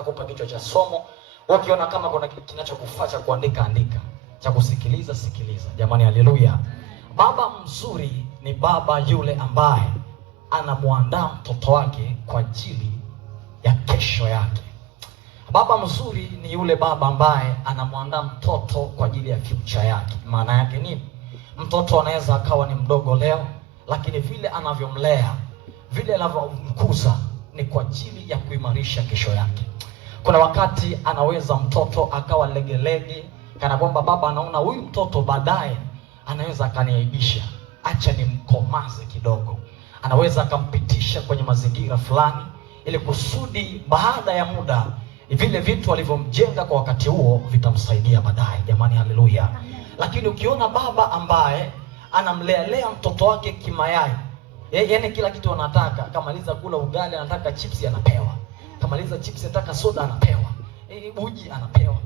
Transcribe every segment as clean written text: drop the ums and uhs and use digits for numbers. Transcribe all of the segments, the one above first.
nitakupa kichwa cha somo. Ukiona kama kuna kinachokufaa cha kuandika, andika. Cha kusikiliza, sikiliza. Jamani, haleluya. Baba mzuri ni baba yule ambaye anamuandaa mtoto wake kwa ajili ya kesho yake. Baba mzuri ni yule baba ambaye anamuandaa mtoto kwa ajili ya future yake. Maana yake nini? Mtoto anaweza akawa ni mdogo leo, lakini vile anavyomlea, vile anavyomkuza ni kwa ajili ya kuimarisha kesho yake. Kuna wakati anaweza mtoto akawa legelege, kana kwamba baba anaona huyu mtoto baadaye anaweza akaniaibisha, acha nimkomaze kidogo. Anaweza akampitisha kwenye mazingira fulani ili kusudi baada ya muda vile vitu alivyomjenga kwa wakati huo vitamsaidia baadaye. Jamani, haleluya. Lakini ukiona baba ambaye anamlealea mtoto wake kimayai, yaani kila kitu anataka, kamaliza kula ugali anataka chipsi anapewa, kamaliza chipsi anataka soda anapewa, uji anapewa,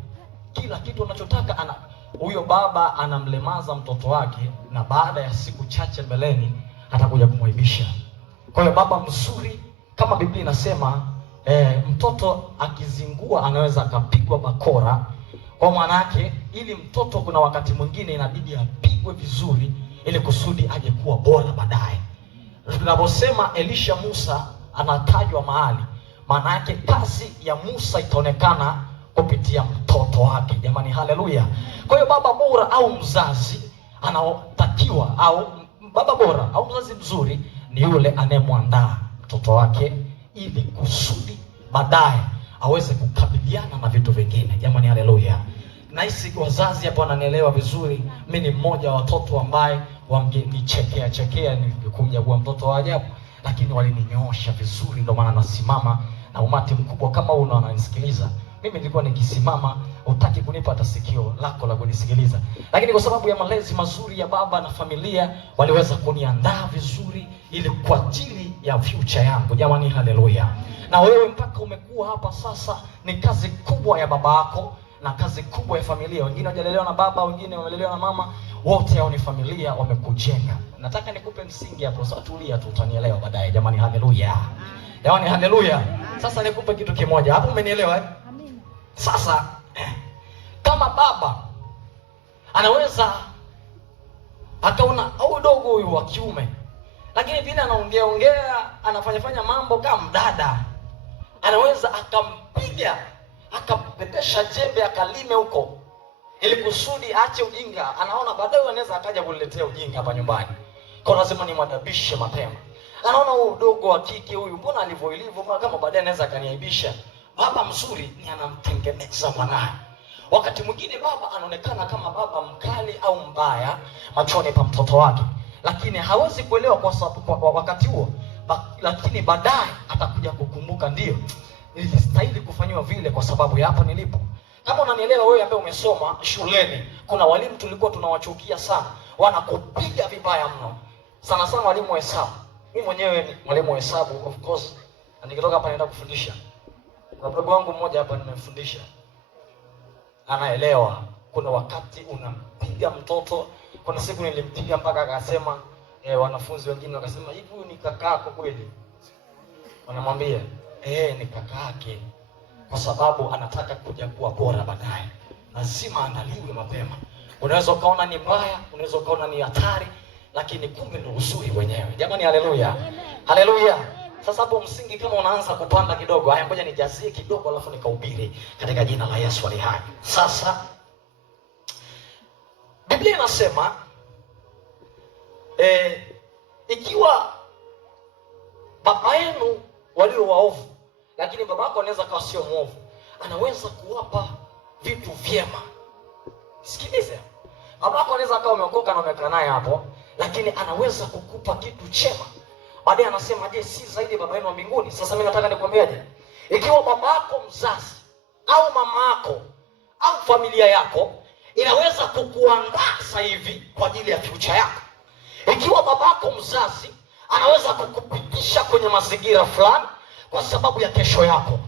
kila kitu anachotaka huyo baba anamlemaza mtoto wake, na baada ya siku chache mbeleni atakuja kumwaibisha. Kwa hiyo baba mzuri, kama Biblia inasema mtoto akizingua anaweza akapigwa bakora. Kwa maana yake, ili mtoto kuna wakati mwingine inabidi apigwe vizuri ili kusudi aje kuwa bora baadaye. Tunaposema Elisha Musa anatajwa mahali, maana yake kazi ya Musa itaonekana kupitia mtoto wake. Jamani, haleluya. Kwa hiyo baba bora au mzazi anaotakiwa, au baba bora au mzazi mzuri ni yule anayemwandaa mtoto wake ili kusudi baadaye aweze kukabiliana na vitu vingine. Jamani, haleluya. Nahisi wazazi hapo wananielewa vizuri. Mimi ni mmoja wa watoto ambaye wangenichekea nilikuja kuwa mtoto wa ajabu, lakini walininyoosha vizuri, ndio maana nasimama na umati mkubwa kama una wananisikiliza. Mimi nilikuwa nikisimama utaki kunipa hata sikio lako la kunisikiliza, lakini kwa sababu ya malezi mazuri ya baba na familia waliweza kuniandaa vizuri ili kwa ajili ya future yangu. Jamani, haleluya. Na wewe mpaka umekuwa hapa sasa, ni kazi kubwa ya baba yako na kazi kubwa ya familia. Wengine wajalelewa na baba, wengine wamelelewa na mama, wote hao ni familia, wamekujenga. Nataka nikupe msingi hapo, sasa tulia tu, utanielewa baadaye. Jamani, haleluya. Jamani, haleluya. Sasa nikupe kitu kimoja hapo, umenielewa? Amen. Sasa kama baba anaweza akaona au dogo huyu wa kiume, lakini vile anaongea anafanya mambo kama mdada, anaweza akampiga, akampetesha jembe akalime huko ili kusudi aache ujinga. Anaona baadaye anaweza akaja kuletea ujinga hapa nyumbani, kwa lazima nimwadabishe mapema. Anaona huyu udogo wa kike huyu, mbona alivyoilivyo, kama baadaye anaweza akaniaibisha. Baba mzuri ni anamtengeneza mwanae. Wakati mwingine baba anaonekana kama baba mkali au mbaya machoni pa mtoto wake, lakini hawezi kuelewa kwa sababu kwa wakati huo, lakini baadaye atakuja kukumbuka, ndio nilistahili kufanywa vile kwa sababu ya hapa nilipo. Kama unanielewa wewe ambaye umesoma shuleni, kuna walimu tulikuwa tunawachukia sana, wanakupiga vibaya mno, sana sana walimu wa hesabu. Mimi mwenyewe ni mwalimu wa hesabu, of course, na nikitoka hapa naenda kufundisha. Kuna mdogo wangu mmoja hapa nimemfundisha, anaelewa. Kuna wakati unampiga mtoto. Kuna siku nilimpiga mpaka akasema, wanafunzi wengine wakasema, hivi huyu ni kakako kweli? Wanamwambia, ni kakake, kwa sababu anataka kuja kuwa bora baadaye. Lazima andaliwe mapema. Unaweza ukaona ni mbaya, unaweza ukaona ni hatari, lakini kumbe ndio uzuri wenyewe. Jamani, haleluya. Haleluya. Sasa hapo msingi kama unaanza kupanda kidogo, haya ngoja nijazie kidogo alafu nikahubiri katika jina la Yesu ali hai. Sasa Biblia inasema ikiwa baba yenu walio waovu, lakini baba yako anaweza kuwa sio muovu, anaweza kuwapa vitu vyema. Sikiliza. Baba yako anaweza kuwa umeokoka na umekaa naye hapo, lakini anaweza kukupa kitu chema. Baadaye anasema, je, si zaidi baba yenu wa mbinguni? Sasa mimi nataka nikwambiaje? Ikiwa baba yako mzazi au mama yako au familia yako inaweza kukuandaa sasa hivi kwa ajili ya future yako. Ikiwa baba yako mzazi anaweza kukupitisha kwenye mazingira fulani kwa sababu ya kesho yako.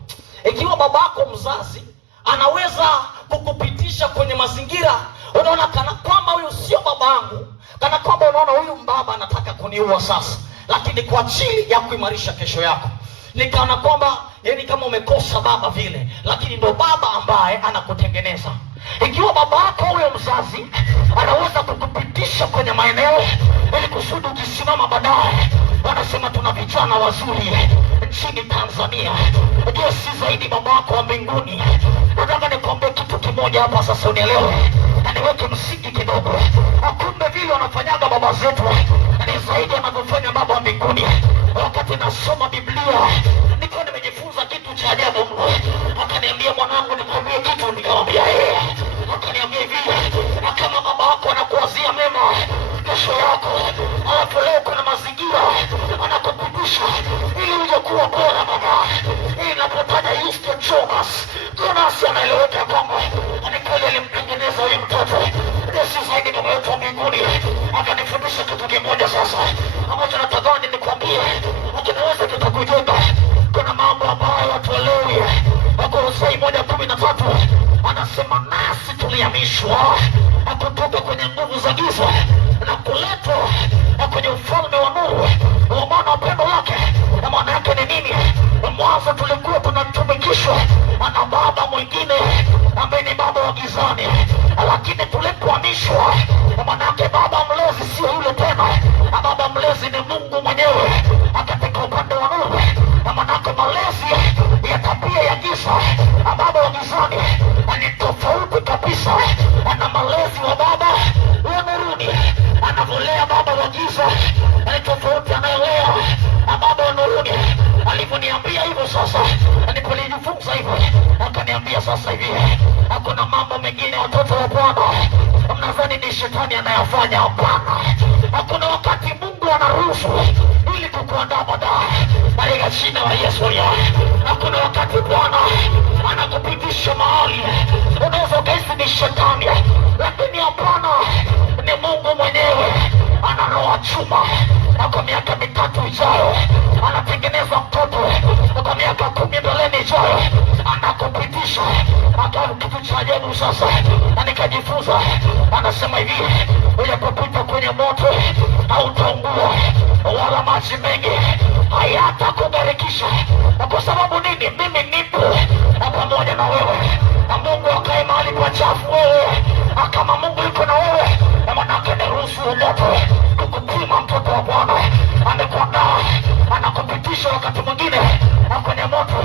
Ikiwa baba yako mzazi anaweza kukupitisha kwenye mazingira unaona kana kwamba huyu sio babangu, kana kwamba unaona huyu mbaba anataka kuniua sasa, lakini kwa ajili ya kuimarisha kesho yako. nikaona kwamba yani kama umekosa baba vile, lakini ndo baba ambaye anakutengeneza. Ikiwa baba yako huyo mzazi anaweza kukupitisha kwenye maeneo ili kusudi ukisimama baadaye, wanasema tuna vijana wazuri nchini Tanzania. Je, si zaidi baba yako wa mbinguni? Nataka nikwambie kitu kimoja hapa sasa, unielewe na niweke msingi kidogo. Akumbe vile wanafanyaga baba zetu ni zaidi anavyofanya baba wa mbinguni. Wakati nasoma Biblia niko nimejifunza kitu cha ajabu mno. Akaniambia, mwanangu, nikwambie kitu. Nikamwambia akaniambia hivi, kama baba yako anakuwazia mema kesho yako, alafu leo kuna mazingira anakupitisha ili uje kuwa bora baadaye. Hii inapotaja Houston Jonas anaeleweka kwamba ni kweli alimtengeneza huyu mtoto. Desi zaidi baba yetu wa mbinguni akanifundisha kitu kimoja sasa ambacho natamani nikwambie, akinaweza kitakujenga. Kuna mambo ambayo watuelewi. Wakolosai 1:13 anasema, nasi tulihamishwa kutoka kwenye nguvu za giza na kuletwa kwenye ufalme wa nuru wa mwana wa pendo wake. Na maana yake ni nini? Mwanzo tulikuwa tunatumikishwa na baba mwingine ambaye ni baba wa gizani, lakini tulipohamishwa, maana yake baba mlezi sio yule tena. Baba mlezi ni Mungu mwenyewe katika upande wa nuru. Na maana yake malezi ya tabia ya giza, baba wa gizani ni tofauti kabisa na malezi wa baba wa nuruni. Anavolea baba wa giza ni tofauti anayolea baba wa nuruni. Alivyoniambia hivyo sasa, nilipojifunza hivyo, akaniambia sasa hivi, hakuna mambo mengine watoto wa Bwana mnadhani ni shetani anayafanya. Hapana, hakuna wakati Mungu anaruhusu ili kukuandaa baadaye katika jina la Yesu. Hakuna wakati Bwana anakupitisha mahali unaweza ukahisi ni shetani, lakini hapana, ni Mungu mwenyewe. Ana roho chuma. Kwa miaka 3 ijayo anatengeneza mtoto, kwa miaka 10 mbeleni ijayo anakupitisha. Hata kitu cha ajabu sasa nikajifunza, anasema hivi, unapopita kwenye moto hautaungua wala maji mengi hayatakugarikisha. Kwa sababu nini? Mimi nipo pamoja na wewe. Mungu akae mahali pachafu wewe, kama Mungu yuko na wewe, manake niruhusu moto kukupima. Mtoto wa Bwana amekuandaa, anakupitisha wakati mwingine kwenye moto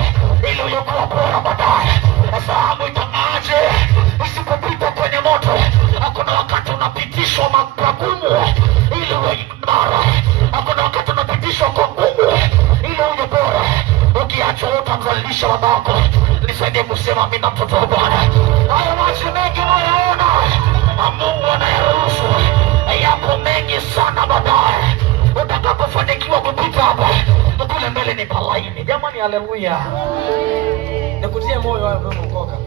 ili uyokuwa bora baadaye. Fahamu itangaaje usipopita kwenye moto. Hakuna wakati unapitishwa magumu ili uwe imara. Hakuna wakati unapitishwa kwa ngumu ili uwe bora. Ukiacha utamzalilisha babako. Nisaidie kusema mimi na mtoto wa Bwana. Hayo maji mengi unayoona Mungu anayaruhusu, yapo mengi sana baadaye utakapofanikiwa kupita hapa. Kule mbele ni palaini. Jamani, haleluya. Nikutie moyo wewe umeokoka.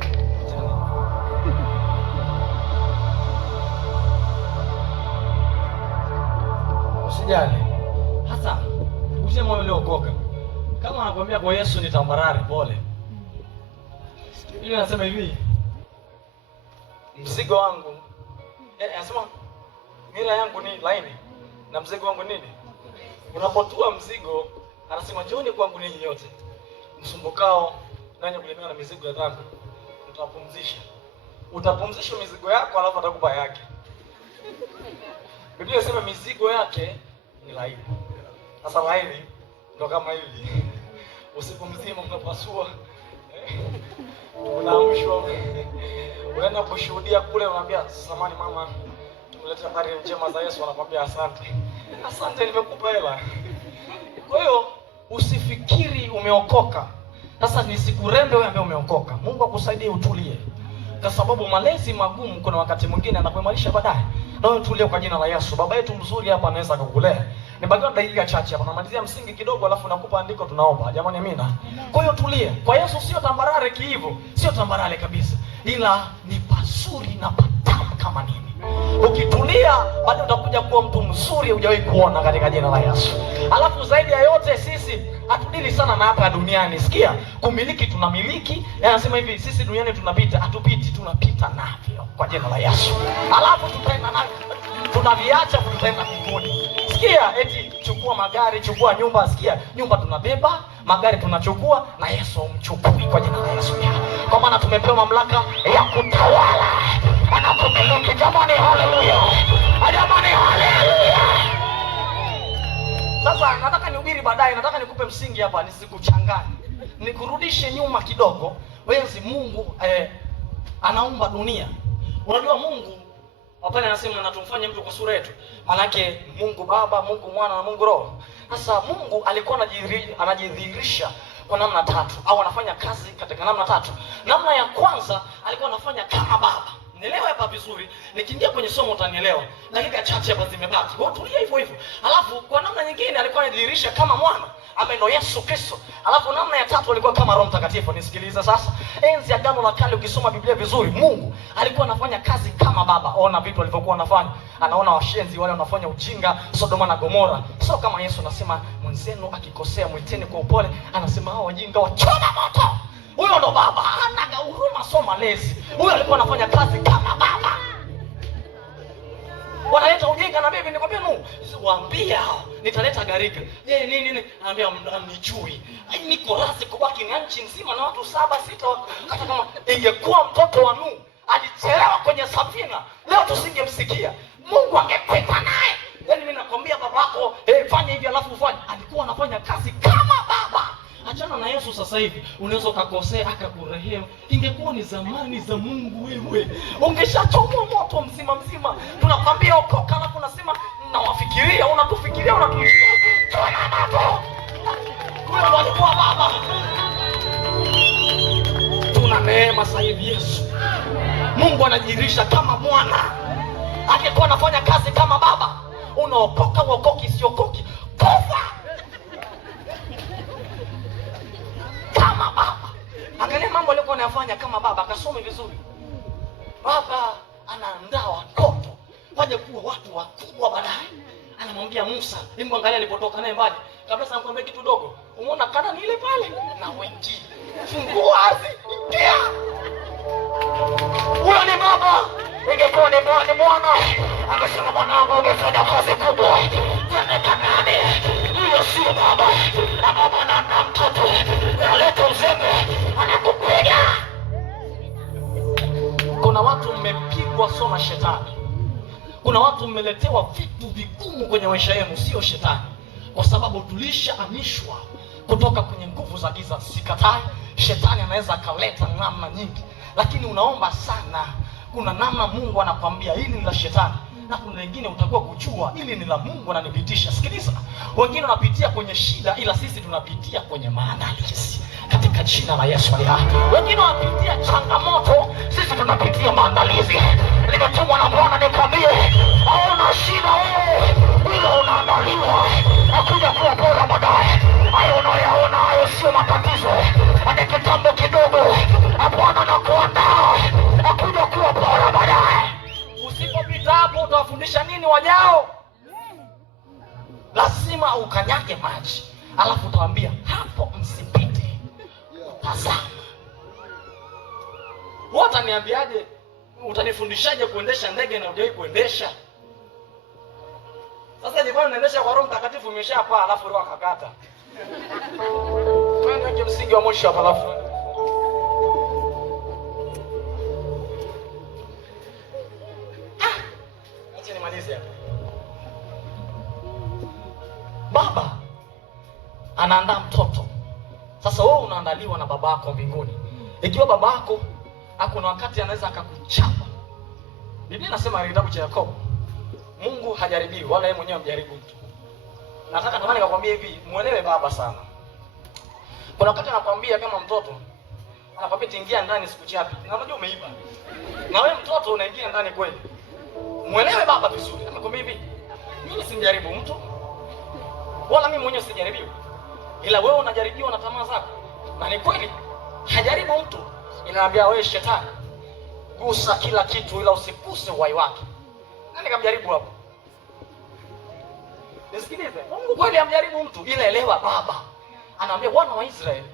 Usijali. Hasa nikutie moyo uliokoka. Kama anakuambia kwa Yesu ni tambarare, pole. Ili nasema hivi, mzigo wangu anasema nira yangu ni laini na mzigo wangu nini? Unapotua mzigo, anasema njooni kwangu ninyi nyote msumbukao na wenye kulemewa na mizigo ya dhambi, utapumzisha. Utapumzisha mizigo yako, alafu atakupa yake. Biblia inasema mizigo yake ni laini. Sasa laini ndo kama hivi. Usiku mzima mnapasua, unaamshwa, unaenda kushuhudia kule, unaambia samani mama, ulete habari njema za Yesu, anakuambia asante. Asante, nimekupa hela. Kwa hiyo usifikiri umeokoka sasa nisikurembe wewe ambaye umeokoka. Mungu akusaidie utulie, kwa sababu malezi magumu kuna wakati mwingine anakuimarisha baadaye. Na wewe tulie kwa jina la Yesu. Baba yetu mzuri hapa anaweza kukulea. Nibakiwa dakika chache hapa, namalizia msingi kidogo, alafu nakupa andiko, tunaomba. Jamani, amina. Kwa hiyo tulie. Kwa Yesu sio tambarare kiivo, sio tambarare kabisa, ila ni pazuri na patamu kama nini. Ukitulia bado utakuja kuwa mtu mzuri hujawahi kuona katika jina la Yesu. Alafu zaidi ya yote, sisi hatudili sana na hapa duniani. Sikia, kumiliki tunamiliki. Anasema hivi, sisi duniani tunapita, hatupiti, tunapita navyo kwa jina la Yesu. Alafu tutaenda navyo, tunaviacha, tutaenda mbinguni. Sikia, eti chukua magari, chukua nyumba. Sikia, nyumba tunabeba, magari tunachukua na Yesu umchukui kwa jina la Yesu. Kwa maana tumepewa mamlaka ya kutawala na kumiliki. Jamani, haleluya! Jamani, haleluya! Sasa nataka nihubiri baadaye, nataka nikupe msingi hapa nisikuchanganye. Nikurudishe nyuma kidogo. Wenzi Mungu anaumba dunia. Unajua Mungu hapana anasema na tumfanye mtu kwa sura yetu. Manake Mungu Baba, Mungu Mwana na Mungu Roho. Sasa Mungu alikuwa anajidhihirisha kwa namna tatu, au anafanya kazi katika namna tatu. Namna ya kwanza alikuwa anafanya kama Baba. Nielewa hapa vizuri. Nikiingia kwenye somo utanielewa. Dakika chache hapa zimebaki. Kwa tulia hivyo hivyo. Alafu kwa namna nyingine alikuwa anajidhihirisha kama Mwana, ambaye ndo Yesu Kristo. Alafu namna ya tatu alikuwa kama Roho Mtakatifu. Nisikilize sasa. Enzi ya Agano la Kale ukisoma Biblia vizuri, Mungu alikuwa anafanya kazi kama Baba. Ona vitu alivyokuwa anafanya. Anaona washenzi wale wanafanya ujinga Sodoma na Gomora. Sio kama Yesu anasema mwenzenu akikosea mwiteni kwa upole, anasema hao wajinga wachoma moto. Huyo ndo Baba, hana huruma, sio malezi. Huyo alikuwa anafanya kazi kama Baba. Wanaleta ujinga na mimi nikwambia waambia nitaleta gharika. Nini? Anambia mnichui. Niko razi kubaki na nchi nzima na watu 7-6 hata kama ingekuwa mtoto wa Nuhu alichelewa kwenye safina, leo tusingemsikia. Mungu angepita naye. Yaani mimi nakwambia babako, fanya hivi alafu ufanye. Alikuwa anafanya kazi kama Baba. Achana na Yesu sasa hivi. Unaweza ukakosea akakurehemu. Ingekuwa ni zamani za Mungu wewe, ungeshachomwa moto mzima mzima. Tunakwambia okoka, alafu unasema nawafikiria, unatufikiria, tuna moto. Wewe walikuwa Baba. Tuna neema sasa hivi Yesu. Mungu anajirisha kama Mwana. Angekuwa anafanya kazi kama Baba. Unaokoka uokoki siokoki. Kufa. Kama Baba. Angalia mambo alikuwa anayafanya kama Baba, akasome vizuri. Baba anaandaa watoto waje kuwa watu wakubwa baadaye. Anamwambia Musa, hebu angalia alipotoka naye mbali. Kabla sasa nikwambie kitu dogo. Umeona Kanaani ile pale na wengine. Fungua wazi, ingia. Huyo ni Baba. Ingekuwa ni Mwana, angesema mwanangu ungefanya kazi kubwa. Tena Kanaani. Huyo sio Baba. Na Baba na mtoto. Analeta uzembe, anakupiga. Kuna watu mmepigwa soma shetani. Kuna watu mmeletewa vitu vigumu kwenye maisha yenu, sio shetani. Kwa sababu tulishaamishwa kutoka kwenye nguvu za giza. Sikatai, shetani anaweza akaleta namna nyingi. Lakini unaomba sana. Kuna namna Mungu anakwambia hili ni la shetani, na kuna wengine utakuwa kujua hili ni la Mungu ananipitisha. Sikiliza, wengine wanapitia kwenye shida, ila sisi tunapitia kwenye maandalizi katika jina la Yesu. Wengine wanapitia changamoto, sisi tunapitia maandalizi. Nimetumwa na Bwana nikwambie, hauna shida wewe, ila unaandaliwa nakuja kuwa bora baadaye. Hayo unayoona hayo sio matatizo, hadi kitambo kidogo Bwana anakuandaa nakuja kuwa bora baadaye. Usipopita hapo utawafundisha nini wajao? Lazima ukanyage maji, alafu utawaambia hapo msipite. Tazama. Wewe utaniambiaje? Utanifundishaje kuendesha ndege na hujawahi kuendesha? Sasa jikoni unaendesha kwa Roho Mtakatifu umeshapaa, alafu roho akakata. Wewe ndio msingi wa mwisho hapa, alafu acha nimalize hapa. Baba anaandaa mtoto. Sasa wewe unaandaliwa na babako mbinguni. Ikiwa babako hakuna wakati anaweza akakuchapa. Biblia inasema katika kitabu cha Yakobo, Mungu hajaribiwi wala yeye mwenyewe hamjaribu mtu. Nataka ndio maana nikakwambia hivi, muelewe baba sana. Kuna wakati anakuambia kama mtoto, anakwambia ingia ndani sikuchapi. Na unajua umeiba. Na wewe mtoto unaingia ndani kweli. Muelewe baba vizuri. Anakwambia hivi, mimi simjaribu mtu. Wala mimi mwenyewe sijaribiwa. Ila wewe unajaribiwa na tamaa zako. Na ni kweli hajaribu mtu. Inaambia wewe shetani, gusa kila kitu ila usiguse uhai wake. Nani kamjaribu hapo? Nisikilize. Mungu kweli amjaribu mtu, ila elewa baba. Anaambia wana wa Israeli